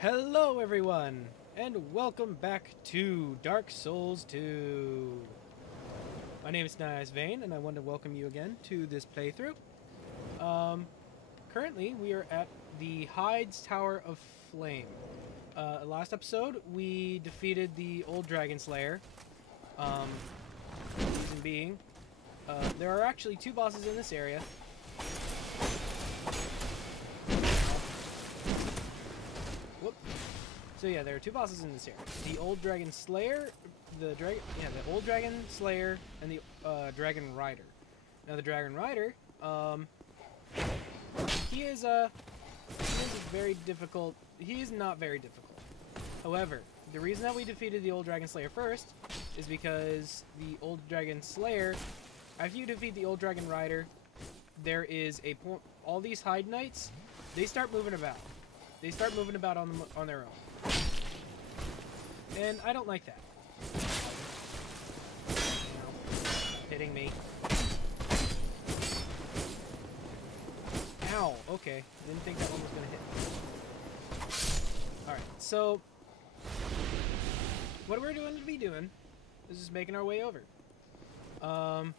Hello everyone, and welcome back to Dark Souls 2. My name is Tynaeus Vane, and I want to welcome you again to this playthrough. Currently, we are at the Hyde's Tower of Flame. Last episode, we defeated the old Dragon Slayer. Reason being, there are actually two bosses in this area. Whoop. So yeah, there are two bosses in this area. The old Dragon Slayer, the old Dragon Slayer, and the Dragonrider. Now the Dragonrider, he is very difficult. He is not very difficult. However, the reason that we defeated the old Dragon Slayer first is because the old Dragon Slayer, after you defeat the old Dragonrider, there is a point. All these Hyde Knights, they start moving about. They start moving about on their own. And I don't like that. Hitting me. Ow, okay. Didn't think that one was gonna hit. Alright, so what we're going to be doing is just making our way over. Yes.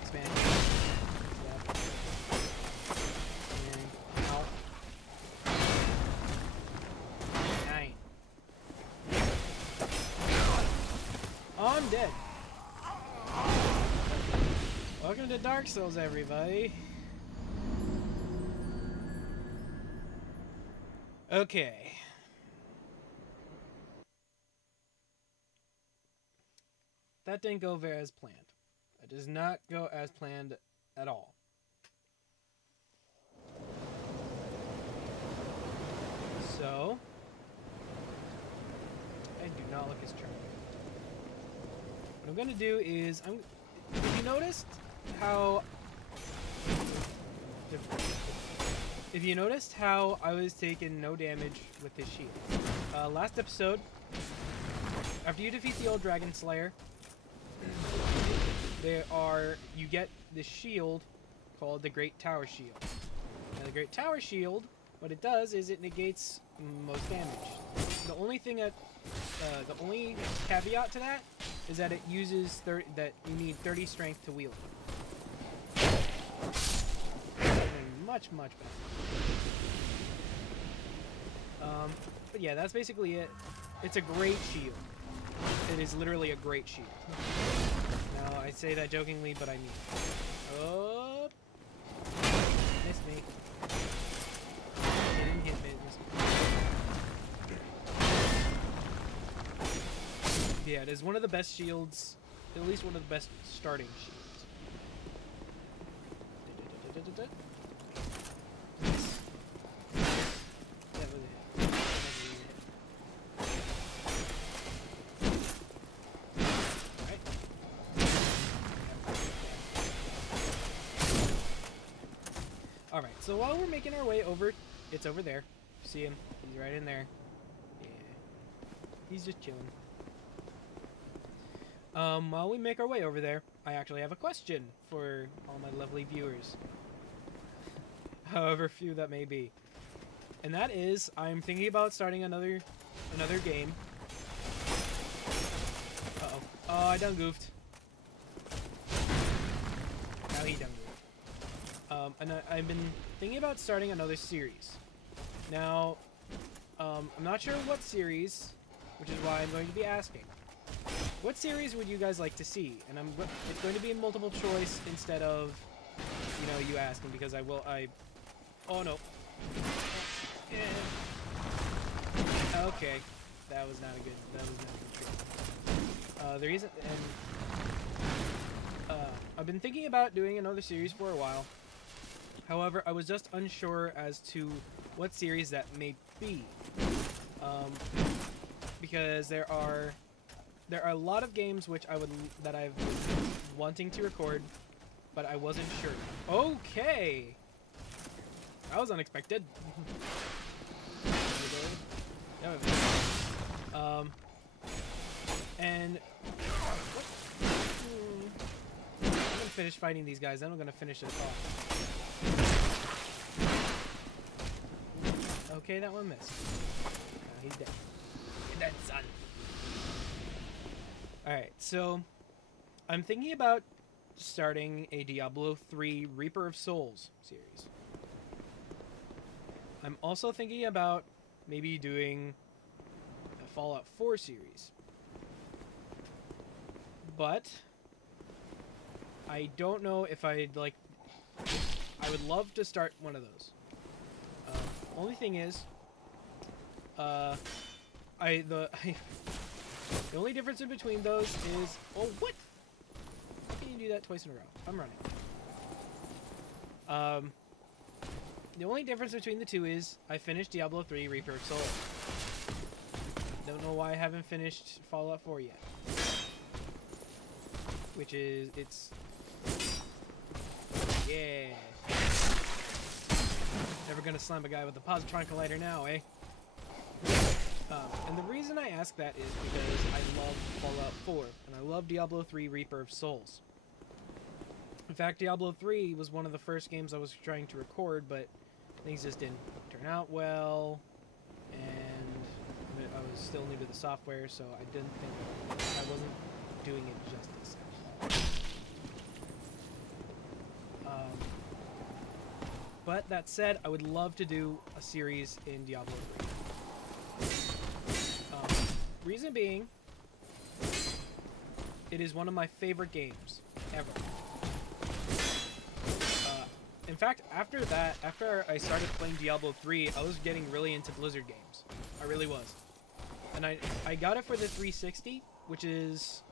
Expand. I'm dead. Welcome to Dark Souls, everybody. Okay. That didn't go very as planned. It does not go as planned at all. So, I do not look as charming. What I'm going to do is, if you noticed how I was taking no damage with this shield. Last episode, after you defeat the old Dragon Slayer, you get this shield called the Great Tower Shield. Now the Great Tower Shield, what it does is it negates most damage. The only caveat to that is that it uses that you need 30 strength to wield it. Much better. But yeah, that's basically it. It's a great shield. It is literally a great shield. Now I say that jokingly, but I mean it. Oh, missed me. Didn't hit me. Yeah, it is one of the best shields, at least one of the best starting shields. Alright, so while we're making our way over, it's over there. See him? He's right in there. Yeah. He's just chilling. While we make our way over there, I actually have a question for all my lovely viewers. However few that may be. And that is, I'm thinking about starting another game. Uh-oh. Oh, I done goofed. Now he done goofed. And I've been thinking about starting another series. Now, I'm not sure what series, which is why I'm going to be asking. What series would you guys like to see? And it's going to be a multiple choice instead of, you asking, because oh no. Yeah. Okay. That was not a good trick. The reason, I've been thinking about doing another series for a while. However, I was just unsure as to what series that may be. Because there are a lot of games that I've been wanting to record, but I wasn't sure. Okay, that was unexpected. And I'm gonna finish fighting these guys. Then I'm gonna finish this off. Okay, that one missed. No, he's dead. You're dead, son. Alright, so I'm thinking about starting a Diablo 3 Reaper of Souls series. I'm also thinking about maybe doing a Fallout 4 series. But I don't know if I'd like... I would love to start one of those. Only thing is, the only difference in between those is... Oh, what? How can you do that twice in a row? I'm running. The only difference between the two is I finished Diablo 3 Reaper of Souls. Don't know why I haven't finished Fallout 4 yet. Which is... it's... Yeah. Never gonna slam a guy with a positron collider now, eh? And the reason I ask that is because I love Fallout 4, and I love Diablo 3 Reaper of Souls. In fact, Diablo 3 was one of the first games I was trying to record, but things just didn't turn out well, and I was still new to the software, so I didn't think I wasn't doing it justice. But that said, I would love to do a series in Diablo 3. Reason being, it is one of my favorite games ever. In fact, after I started playing Diablo 3, I was getting really into Blizzard games. I really was. And I got it for the 360, which is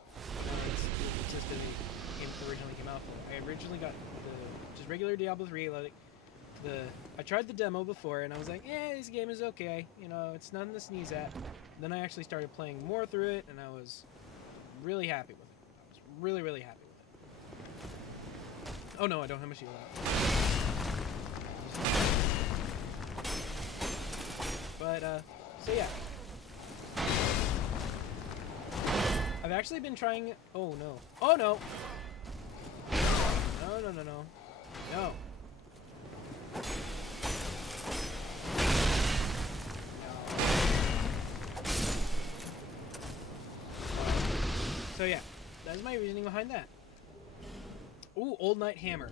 it's just the game that originally came out for. I originally got just regular Diablo 3, like I tried the demo before, and I was like, yeah, this game is okay. You know, it's nothing to sneeze at. Then I actually started playing more through it, and I was really happy with it. I was really, really happy with it. Oh no, I don't have my shield out. But, so yeah. I've actually been trying... Oh no. Oh no! No, no, no, no. No. So yeah, that's my reasoning behind that. Ooh, Old Knight Hammer.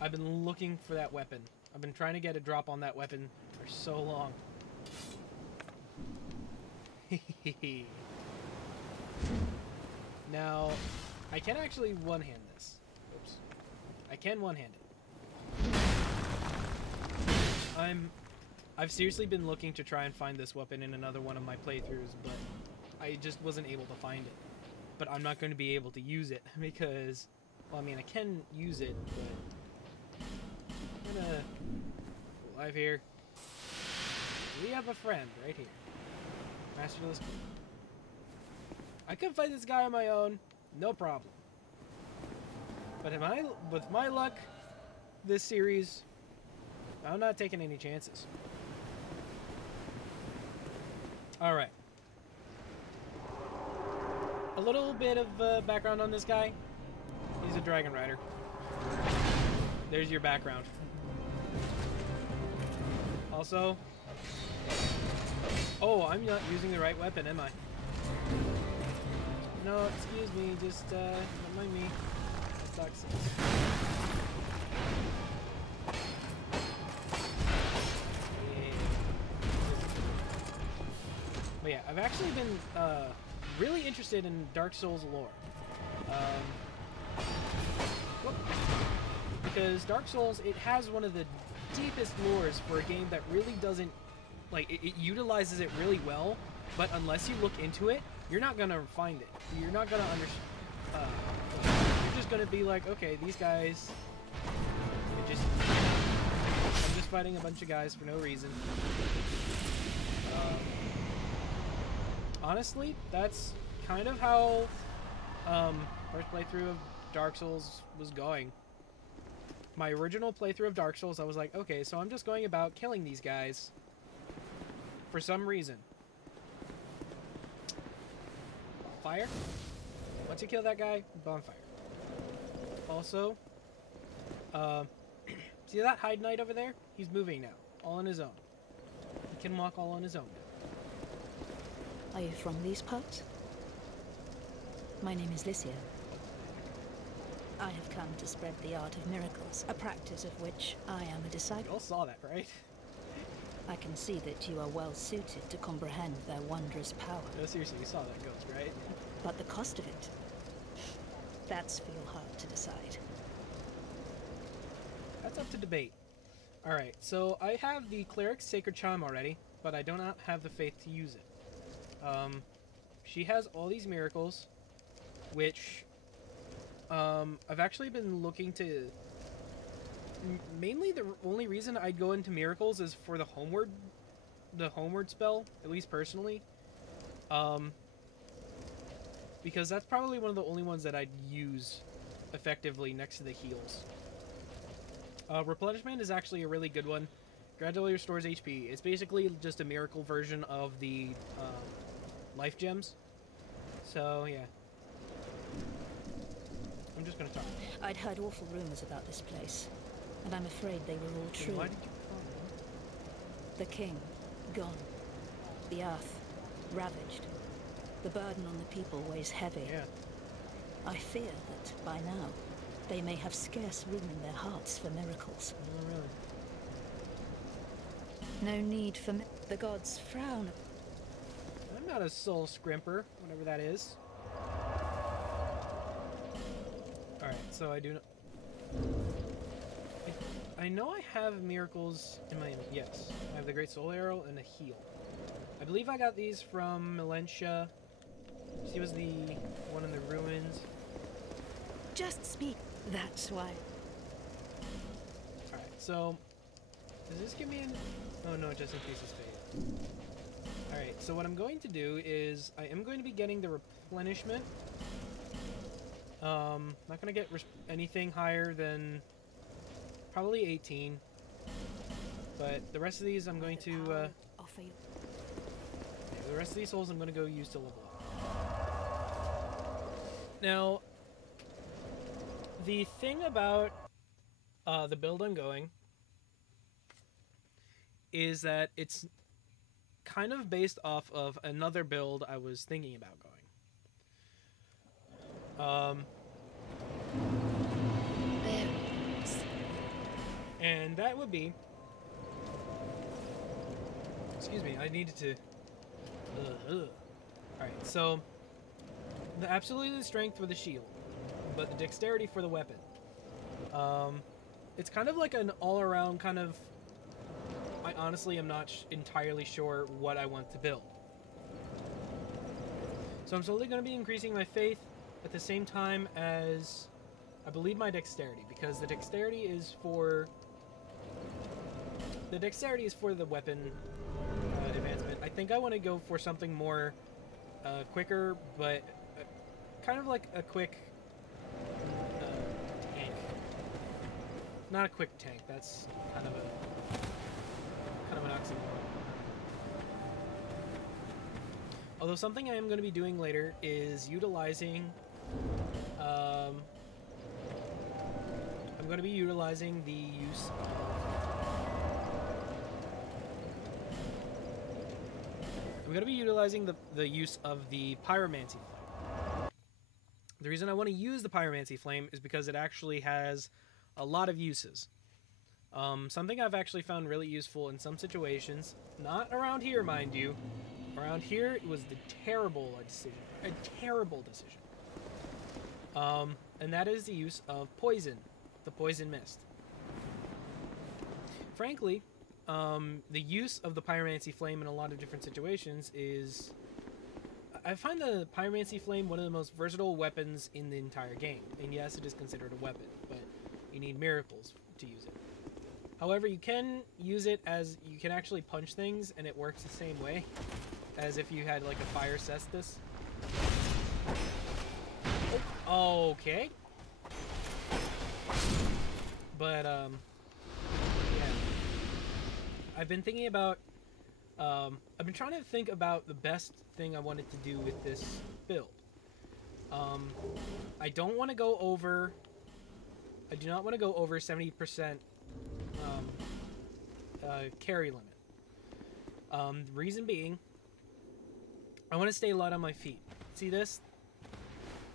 I've been looking for that weapon. I've been trying to get a drop on that weapon for so long. Now, I can actually one-hand this. Oops. I can one-hand it. I've seriously been looking to try and find this weapon in another one of my playthroughs, but I just wasn't able to find it. But I'm not going to be able to use it because, well, I mean, I can use it, but I'm gonna go live here. We have a friend right here. Masterless King. I could fight this guy on my own, no problem. But with my luck, this series, I'm not taking any chances. Alright. A little bit of background on this guy. He's a Dragonrider. There's your background. Also... Oh, I'm not using the right weapon, am I? No, excuse me, just, don't mind me. That sucks. Yeah. But yeah, I've actually been, really interested in Dark Souls lore. Because Dark Souls, it has one of the deepest lores for a game that really doesn't, like, it utilizes it really well, but unless you look into it, you're not gonna find it. You're not gonna understand. You're just gonna be like, okay, these guys, I'm just fighting a bunch of guys for no reason. Honestly, that's kind of how first playthrough of Dark Souls was going. My original playthrough of Dark Souls, I was like, okay, so I'm just going about killing these guys for some reason. Fire. Once you kill that guy, bonfire. Also, see that Hide Knight over there? He's moving now, all on his own. can walk all on his own. Are you from these parts? My name is Lycia. I have come to spread the art of miracles, a practice of which I am a You disciple. all saw that, right? I can see that you are well suited to comprehend their wondrous power. No, seriously, you saw that ghost, right? But the cost of it, that's for your heart to decide. That's up to debate. Alright, so I have the Cleric's Sacred Charm already, but I do not have the faith to use it. She has all these miracles, which I've actually been looking to... Mainly the only reason I'd go into miracles is for the homeward spell, at least personally. Because that's probably one of the only ones that I'd use effectively next to the heals. Replenishment is actually a really good one. Gradually restores HP. It's basically just a miracle version of the life gems. So, yeah. I'm just gonna talk. I'd heard awful rumors about this place, and I'm afraid they were all true. Why did you call The king, gone. The earth, ravaged. The burden on the people weighs heavy. Yeah. I fear that, by now, they may have scarce room in their hearts for miracles. Oh, really? No need for the gods frown. I'm not a soul scrimper, whatever that is. Alright, so I do not... I know I have miracles in my... Yes. I have the Great Soul Arrow and a heal. I believe I got these from Melentia. She was the one in the ruins. Just speak. That's why. Alright, so... Does this give me an... Oh no, it just increases fate. Alright, so what I'm going to do is... I am going to be getting the replenishment. Not gonna get anything higher than... Probably 18. But the rest of these I'm going to... Offer you. The rest of these souls I'm going to go use to level up. Now, the thing about the build I'm going is that it's kind of based off of another build I was thinking about going. And that would be... Excuse me, I needed to... Alright, so... The absolute strength for the shield, but the dexterity for the weapon. It's kind of like an all-around kind of... I honestly am not entirely sure what I want to build. So I'm slowly going to be increasing my faith at the same time as... I believe my dexterity, because the dexterity is for... The dexterity is for the weapon advancement. I think I want to go for something more quicker, but kind of like a quick tank. Not a quick tank. That's kind of an oxymoron. Although something I am going to be doing later is utilizing. I'm going to be utilizing the use. I'm going to be utilizing the use of the Pyromancy Flame. The reason I want to use the Pyromancy Flame is because it actually has a lot of uses. Something I've actually found really useful in some situations, not around here, mind you. Around here, it was the terrible decision. A terrible decision. And that is the use of poison. The Poison Mist. Frankly, the use of the Pyromancy Flame in a lot of different situations is... I find the Pyromancy Flame one of the most versatile weapons in the entire game. And yes, it is considered a weapon, but you need miracles to use it. However, you can use it as... You can actually punch things, and it works the same way as if you had, like, a Fire Cestus. Oh, okay. But, yeah. I've been thinking about... I've been trying to think about the best thing I wanted to do with this build. I don't want to go over... I do not want to go over 70% carry limit. Reason being, I want to stay light on my feet. See this?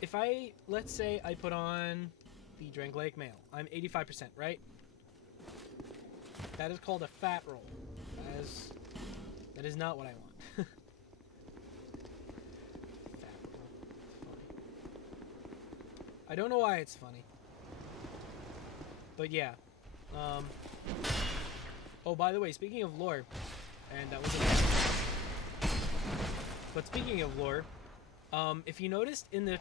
If I, let's say I put on the Dragonrider Mail, I'm 85%, right? That is called a fat roll. That is not what I want. Fat roll. I don't know why it's funny. But yeah. Oh, by the way, speaking of lore, and that was but speaking of lore, if you noticed in the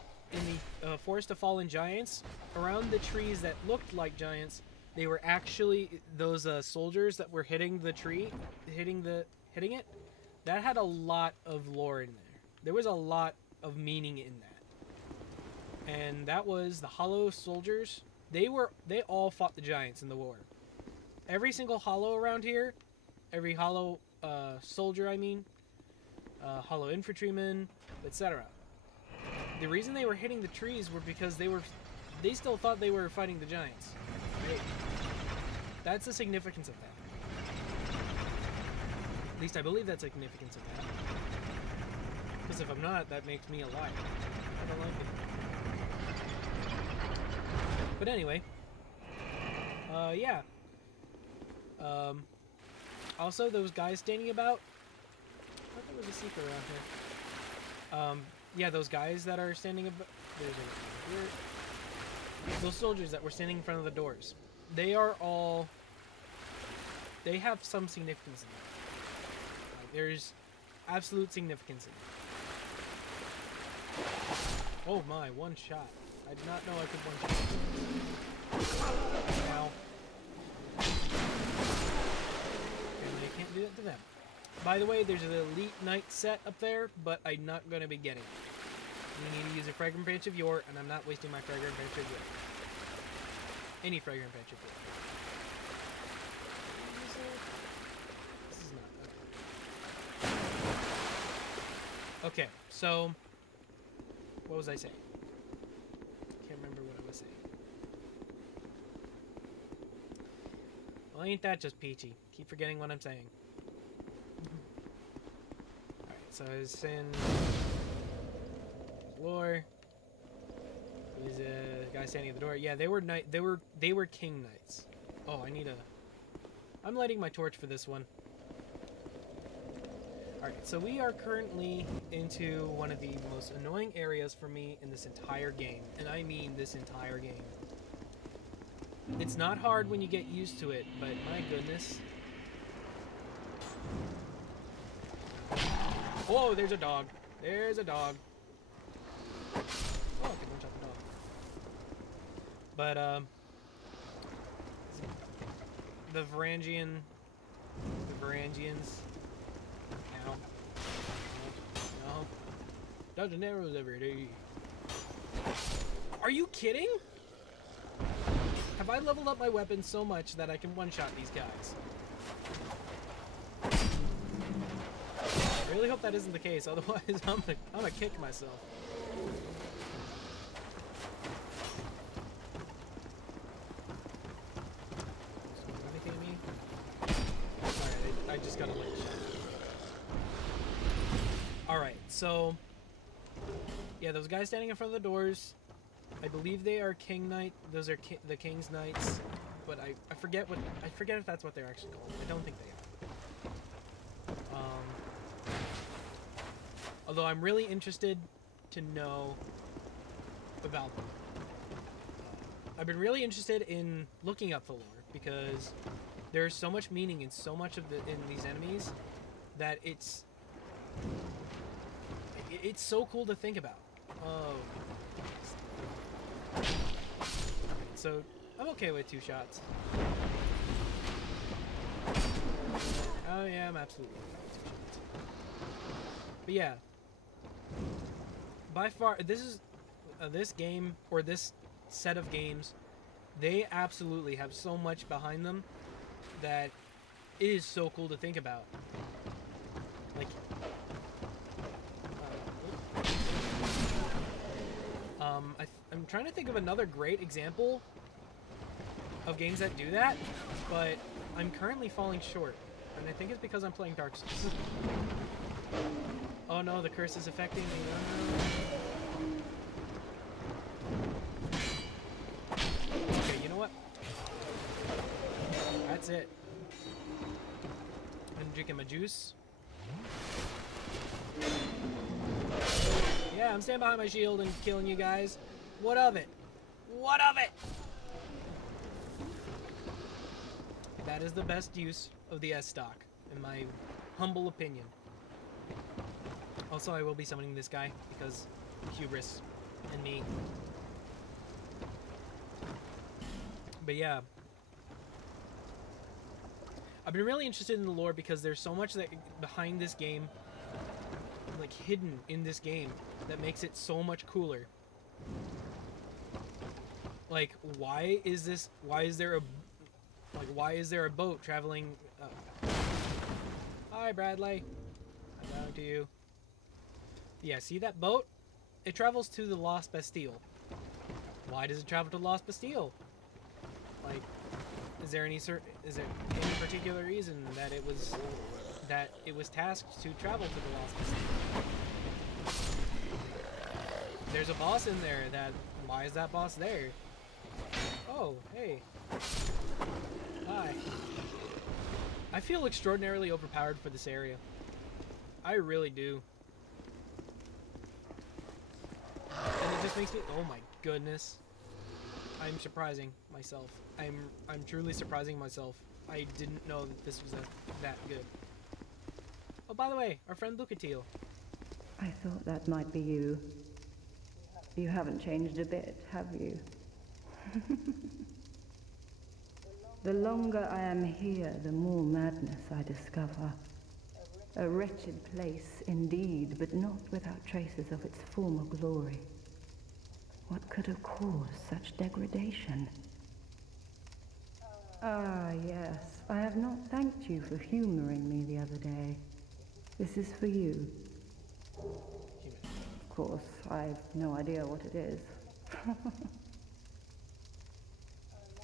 Forest of Fallen Giants, around the trees that looked like giants, they were actually those soldiers that were hitting the tree, hitting it. That had a lot of lore in there. There was a lot of meaning in that, and that was the Hollow soldiers. They all fought the giants in the war. Every single Hollow around here, every Hollow soldier, I mean, Hollow infantryman, etc. The reason they were hitting the trees were because they still thought they were fighting the giants. Right? That's the significance of that. At least I believe that's the significance of that. Because if I'm not, that makes me a liar. I don't like it. But anyway, yeah. Also, those guys standing about. I thought there was a secret around here. Yeah, those guys that are standing about. Those soldiers that were standing in front of the doors. They are all. They have some significance in them. Like, there's absolute significance in them. Oh my, one shot. I did not know I could one shot. Now. And I can't do that to them. By the way, there's an Elite Knight set up there, but I'm not going to be getting it. You need to use a Fragrant Branch of Yore, and I'm not wasting my Fragrant Branch of Yore. Any Fragrant Branch of Yore. This is not okay. Okay, so what was I saying? Can't remember what I was saying. Well, ain't that just peachy? Keep forgetting what I'm saying. Alright, so I was saying lore. There's a guy standing at the door. Yeah, they were king knights. Oh, I'm lighting my torch for this one. Alright, so we are currently into one of the most annoying areas for me in this entire game. And I mean this entire game. It's not hard when you get used to it, but my goodness. Oh, there's a dog. There's a dog. Oh, I can one-shot the dog. But, the Varangians. Ow. No. Dodging arrows every day. Are you kidding? Have I leveled up my weapon so much that I can one-shot these guys? I really hope that isn't the case, otherwise I'm gonna kick myself. Anything at me? Alright, I just got a light shot. Alright, so yeah, those guys standing in front of the doors, I believe they are King Knight. Those are the King's Knights, but I forget if that's what they're actually called. I don't think they are. Although I'm really interested to know about them. I've been really interested in looking up the lore because there's so much meaning in so much of in these enemies that it's so cool to think about. Oh. So I'm okay with 2 shots. Oh yeah, I'm absolutely okay with 2 shots. But yeah, by far, this is this game, or this set of games, they absolutely have so much behind them that it is so cool to think about. Like, I'm trying to think of another great example of games that do that, but I'm currently falling short. And I think it's because I'm playing Dark Souls. Oh no, the curse is affecting me. Okay, you know what? That's it. I'm drinking my juice. Yeah, I'm standing behind my shield and killing you guys. What of it? What of it? That is the best use of the S stock, in my humble opinion. Also, I will be summoning this guy because hubris and me. But yeah, I've been really interested in the lore because there's so much that behind this game, like hidden in this game, that makes it so much cooler. Like, why is there a boat traveling? Hi, Bradley. I'm down to you. Yeah, see that boat? It travels to the Lost Bastille. Why does it travel to Lost Bastille? Like, is there any particular reason that it was tasked to travel to the Lost Bastille? There's a boss in there. Why is that boss there? Oh, hey. Hi. I feel extraordinarily overpowered for this area. I really do. And it just makes me, oh my goodness. I'm surprising myself. I'm truly surprising myself. I didn't know that this was that good. Oh, by the way, our friend Lucatiel. I thought that might be you. You haven't changed a bit, have you? The longer I am here, the more madness I discover. A wretched place indeed, but not without traces of its former glory. What could have caused such degradation? Ah, yes. I have not thanked you for humoring me the other day. This is for you. Of course, I've no idea what it is.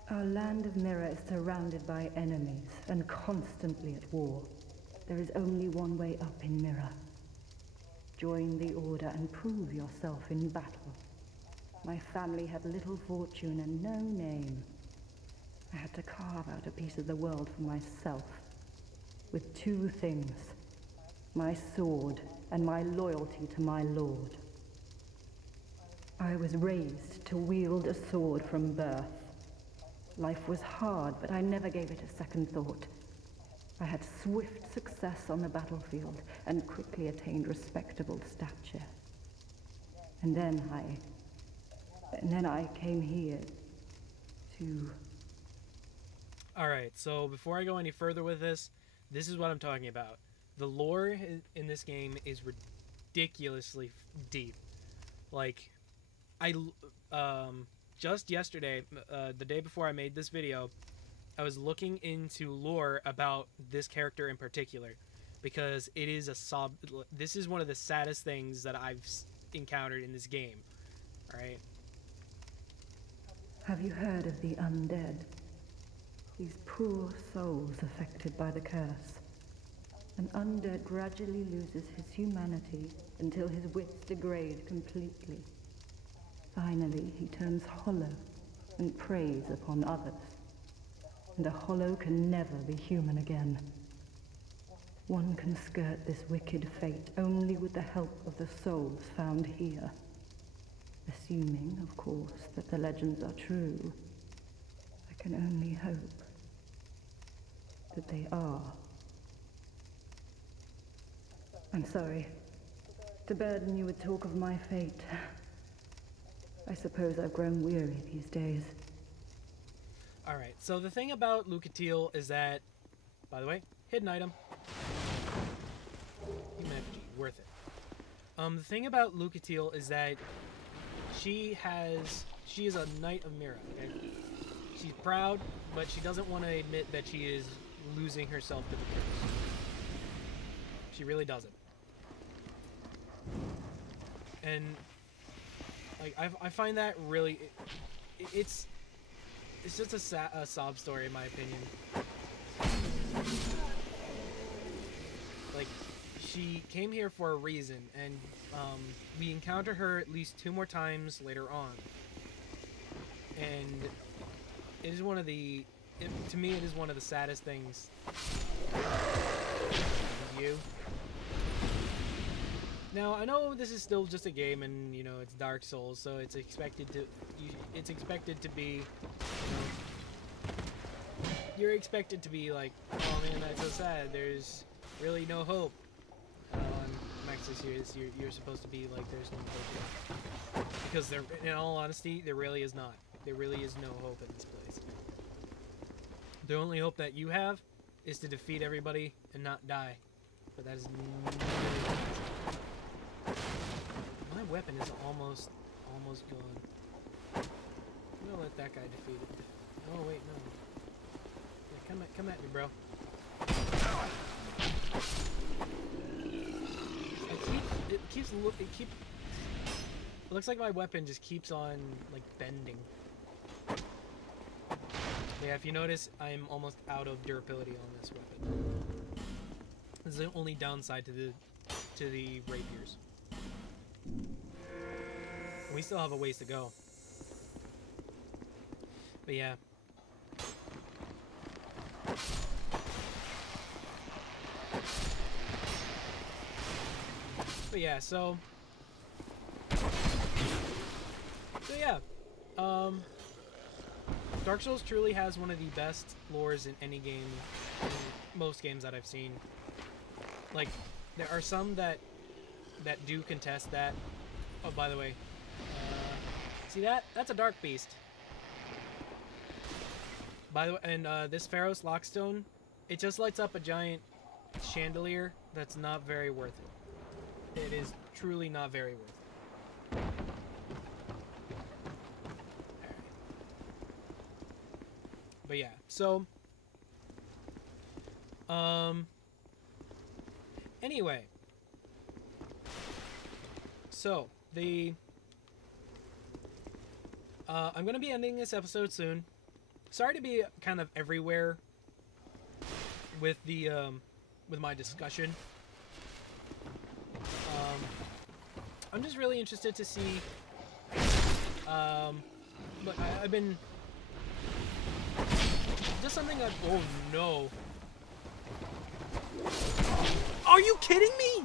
Our land of Mirror is surrounded by enemies and constantly at war. There is only one way up in Mirror. Join the Order and prove yourself in battle. My family had little fortune and no name. I had to carve out a piece of the world for myself. With two things. My sword and my loyalty to my lord. I was raised to wield a sword from birth. Life was hard, but I never gave it a second thought. I had swift success on the battlefield and quickly attained respectable stature. And then I came here to... Alright, so before I go any further with this is what I'm talking about. The lore in this game is ridiculously deep. Like, just yesterday, the day before I made this video, I was looking into lore about this character in particular, because it is this is one of the saddest things that I've encountered in this game. Alright? Have you heard of the undead? These poor souls affected by the curse. An undead gradually loses his humanity until his wits degrade completely. Finally, he turns hollow and preys upon others. And a hollow can never be human again. One can skirt this wicked fate only with the help of the souls found here. Assuming, of course, that the legends are true. I can only hope that they are. I'm sorry to burden you with talk of my fate. I suppose I've grown weary these days. Alright, so the thing about Lucatiel is that, by the way, hidden item. Human effigy, worth it. The thing about Lucatiel is that she is a Knight of Mira, okay? She's proud, but she doesn't want to admit that she is losing herself to the curse. She really doesn't. And like I find that really it's just a sob story in my opinion. she came here for a reason, and we encounter her at least 2 more times later on. And it is one of the, to me, it is one of the saddest things. You. Now, I know this is still just a game, and you know it's Dark Souls, so it's expected to be, you know, you're expected to be like, oh man, that's so sad. There's really no hope. On Maxis here, you're supposed to be like, there's no hope, because there, in all honesty, there really is not. There really is no hope in this place. The only hope that you have is to defeat everybody and not die. But that is my weapon is almost gone. I'm gonna let that guy defeat it. Oh wait, no. Yeah, come at me, bro. It looks like my weapon just keeps on like bending. Yeah, if you notice, I'm almost out of durability on this weapon. This is the only downside to the rapiers. We still have a ways to go. But yeah. So yeah. Dark Souls truly has one of the best lores in any game, in most games that I've seen. Like, there are some that do contest that. Oh, by the way, see that? That's a dark beast. By the way, and this Pharos Lockstone, it just lights up a giant chandelier that's not very worth it. It is truly not very worth it. But yeah, so anyway, so I'm gonna be ending this episode soon. Sorry to be kind of everywhere with the with my discussion. I'm just really interested to see. Look, I've been just something that. Oh no! Are you kidding me?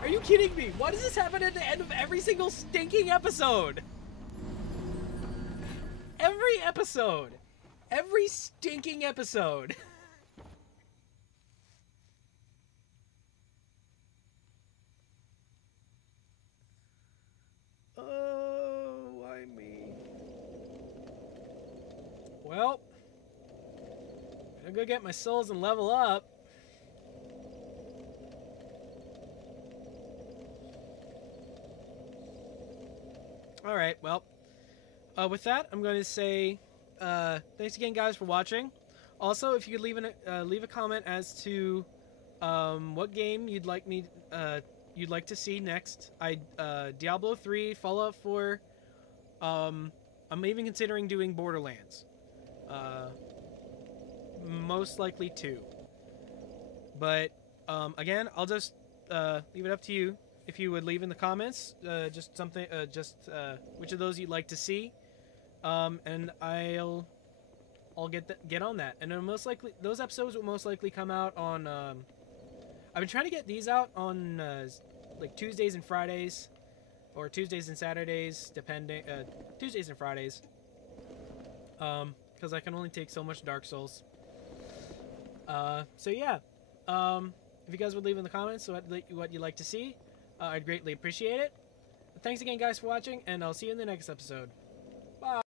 Are you kidding me? Why does this happen at the end of every single stinking episode? Every episode. Every stinking episode. Oh, why me? Well, I'm gonna go get my souls and level up. Alright, well, with that, I'm going to say thanks again, guys, for watching. Also, if you could leave a comment as to what game you'd like to see next. Diablo 3, Fallout 4. I'm even considering doing Borderlands. Most likely 2. But again, I'll just leave it up to you. If you would leave in the comments, just something, which of those you'd like to see, and I'll get on that. And it'll most likely, those episodes will most likely come out on. I've been trying to get these out on like Tuesdays and Fridays, or Tuesdays and Saturdays, depending. Tuesdays and Fridays, because I can only take so much Dark Souls. So yeah, if you guys would leave in the comments what you'd like to see. I'd greatly appreciate it. Thanks again, guys, for watching, and I'll see you in the next episode. Bye!